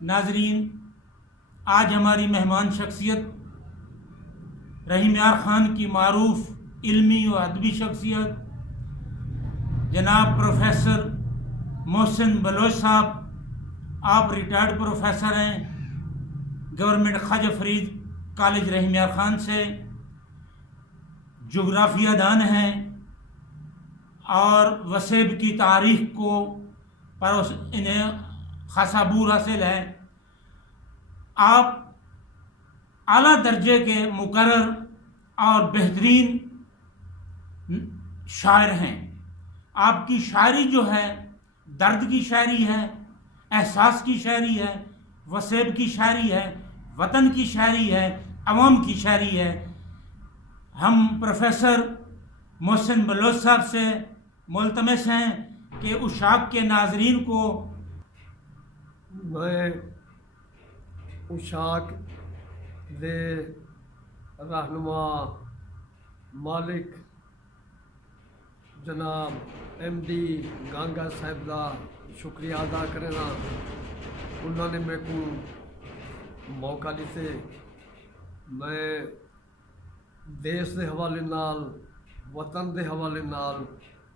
ناظرین، آج ہماری مہمان شخصیت رحیم یار خان کی معروف علمی و ادبی شخصیت جناب پروفیسر محسن بلوچ صاحب، آپ ریٹائرڈ پروفیسر ہیں گورنمنٹ خواجہ فرید کالج رحیم یار خان سے، جغرافیہ دان ہیں اور وسیب کی تاریخ کو پر انہیں خاصا عبور حاصل ہے۔ آپ اعلیٰ درجے کے مقرر اور بہترین شاعر ہیں۔ آپ کی شاعری جو ہے درد کی شاعری ہے، احساس کی شاعری ہے، وسیب کی شاعری ہے، وطن کی شاعری ہے، عوام کی شاعری ہے۔ ہم پروفیسر محسن بلوچ صاحب سے ملتمس ہیں کہ اشاق کے ناظرین کو میں اشاق دے رہنما مالک جناب ایم ڈی گانگا صاحب کا شکریہ ادا کرنا، انہوں نے میرے کو موقع دیتے۔ میں دیش دے حوالے نال، وطن دے حوالے نال،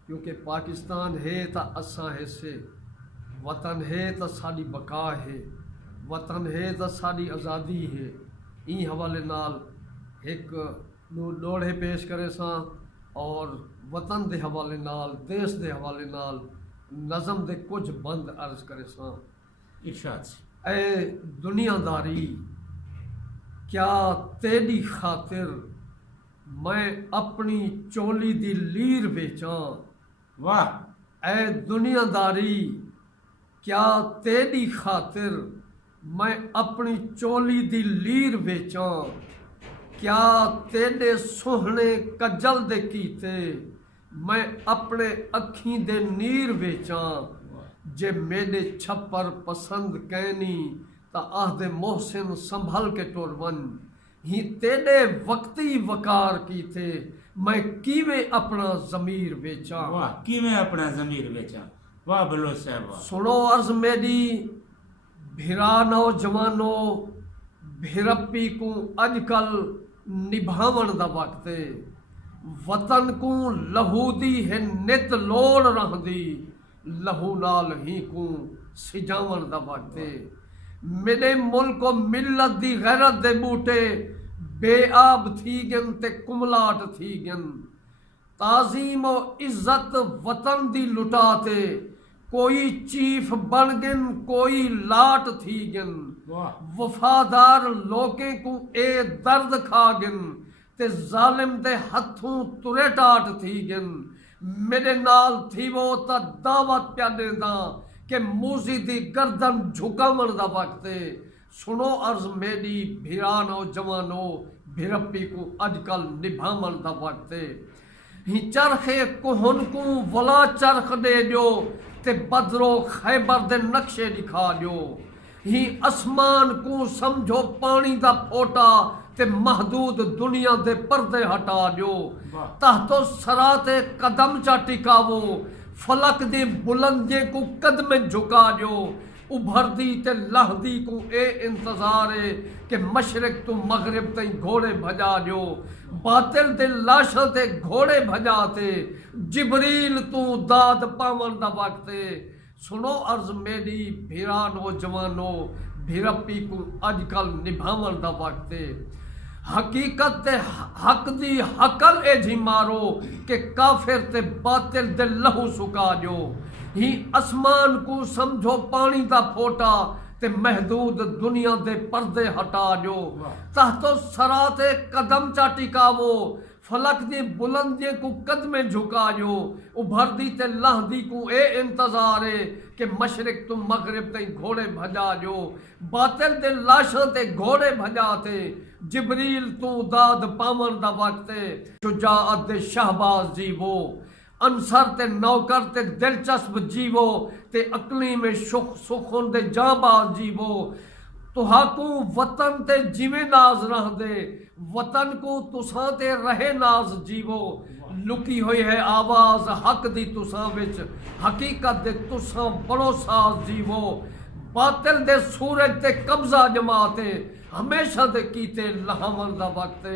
کیونکہ پاکستان ہے تا اساں ہے سے، وطن ہے تا ساری بقا ہے، وطن ہے تا ساری آزادی ہے، این حوالے نال ایک لوڑے پیش کرے ساں اور وطن دے حوالے نال، دیش دے حوالے نال نظم دے کچھ بند عرض کرے ساں۔ ارشاد سے اے دنیا داری، کیا تیری خاطر میں اپنی چولی دی لیر بیچاں؟ واہ! اے دنیا داری، کیا تیری خاطر میں اپنی چولی دی لیر بیچاں؟ کیا تیرے سوہنے کجل دے کیتے میں اپنے اکھیں دے نیر بیچاں؟ جے میرے چھپر پسند کینی تا آہدے محسن سنبھل کے ٹور ون، ہی تیرے وقتی وقار کیتے میں کیویں اپنا ضمیر بیچاں؟ واہ! کیویں اپنا ضمیر بیچاں؟ واہ بلوچ صاحب واہ! سنو عرض میری بھرا نوجوانو، بھرپی کو اج کل نبھاون دا وقت ہے، وطن کو لہو دی ہے نت لوڑ رہندی، لہو نال ہی کو سجاون دا وقت ہے۔ میرے ملک و ملت دی غیرت دے بوٹے بے آب تھی گن تے کملاٹ تھی گن، تعظیم و عزت وطن دی لٹاتے کوئی چیف بن گن کوئی لاٹ تھی گن، وفادار لوکیں کو اے درد کھا گن تے ظالم دے ہتھوں ترے ٹاٹ تھی گن۔ میرے نال تھی وہ تا دعوت پیا دینداں کہ موزی دی گردن جھکاون دا وقت ہے۔ سنو عرض میری بھرا نوجوانو، بھرپی کو اج کل نبھاون دا وقت ہے۔ ہی چرخے کوہن کو ولا چرخ دے دیو تے بدرو خیبر دے نقشے دکھا دیو، ہی اسمان کو سمجھو پانی دا پھوٹا تے محدود دنیا دے پردے ہٹا دیو، تحتو سرات قدم چا ٹکاوو، فلک دی بلندی کو قدم جھکا دیو، ابھردی تے لہدی کو اے انتظار ہے کہ مشرق تو مغرب تائیں گھوڑے بھجا دیو، باطل دے لاشاں تے گھوڑے بھجاتے جبریل تو داد پاون دا وقت ہے۔ سنو عرض میری بھرا نوجوانو، بھرپی کو اج کل نبھاون دا وقت ہے۔ حقیقت تے حق دی حقل اے جھی مارو کہ کافر تے باطل دے لہو سکا دیو، ہی اسمان کو سمجھو پانی دا پھوٹا تے محدود دنیا دے پردے ہٹا دیو، تحتو سرات قدم چا ٹکاوو، فلک دی بلندی کو قدمیں جھکا دیو، ابھردی تے لہدی کو اے انتظار ہے کہ مشرق تو مغرب تائیں گھوڑے بھجا دیو، باطل دے لاشاں تے گھوڑے بھجاتے جبریل تو داد پاون دا وقت ہے۔ شجاعت دے شہباز جیوو، انصر تے نوکر تے دلچسپ جیوو تے اقلیم میں سخن دے جاں باز جیوو، تہاکو وطن تے جیویں ناز رہ دے، وطن کو تساں تے رہے ناز جیوو، لکی ہوئی ہے آواز حق دی تساں وچ، حقیقت دے تساں بڑو ساز جیوو، باطل دے سورج تے قبضہ جماتے ہمیشہ دے کیتے لہاون دا وقت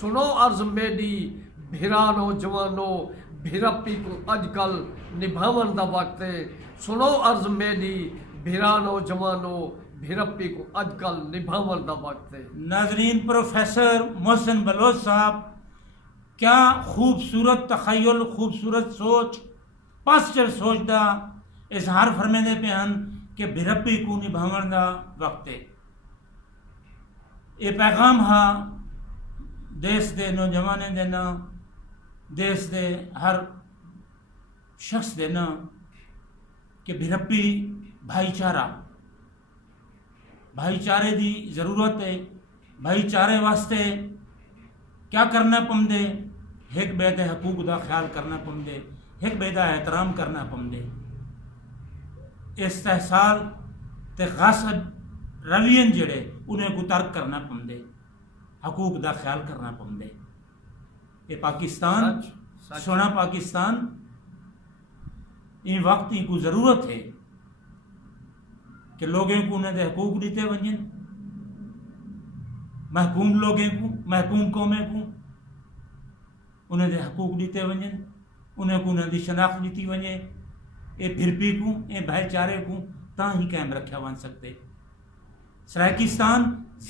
سنو عرض میڈی بھرانو جوانو بھرپی کو اج کل نبھاون دا وقت سنو عرض میڈی بھرانو جوانو بھرپی کو اج کل نبھاون دا وقت ناظرین، پروفیسر محسن بلوچ صاحب کیا خوبصورت تخیل، خوبصورت سوچ، پاسٹر سوچ دا اظہار فرمیندے پہ ہن کہ بھرپی کو نبھاون دا وقت ہے۔ یہ پیغام ہا دیس دے نوجوانے دینا، دیس دے ہر شخص دینا کہ بھرپی بھائی چارہ، بھائی چارے دی ضرورت ہے۔ بھائی چارے واسطے کیا کرنا پمدے؟ ایک بے دے حقوق دا خیال کرنا پمدے، ایک بے دا احترام کرنا پمدے، استحصال تے غاصب روین جڑے انہیں کو ترک کرنا پمدے، حقوق دا خیال کرنا پمدے۔ یہ پاکستان سونا پاکستان ان وقت ان کو ضرورت ہے کہ لوگوں کو انہیں دے حقوق دیتے ونجن، محکوم لوگوں کو، محکوم قومیں کو انہیں دے حقوق دیتے ونجن، انہیں کو انہیں دی شناخت دیتی ونجے۔ اے بھرپی کو، اے بھائی چارے کو تاں ہی قائم رکھا ون سکتے۔ سرائیکستان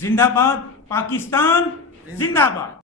زندہ باد، پاکستان زندہ باد۔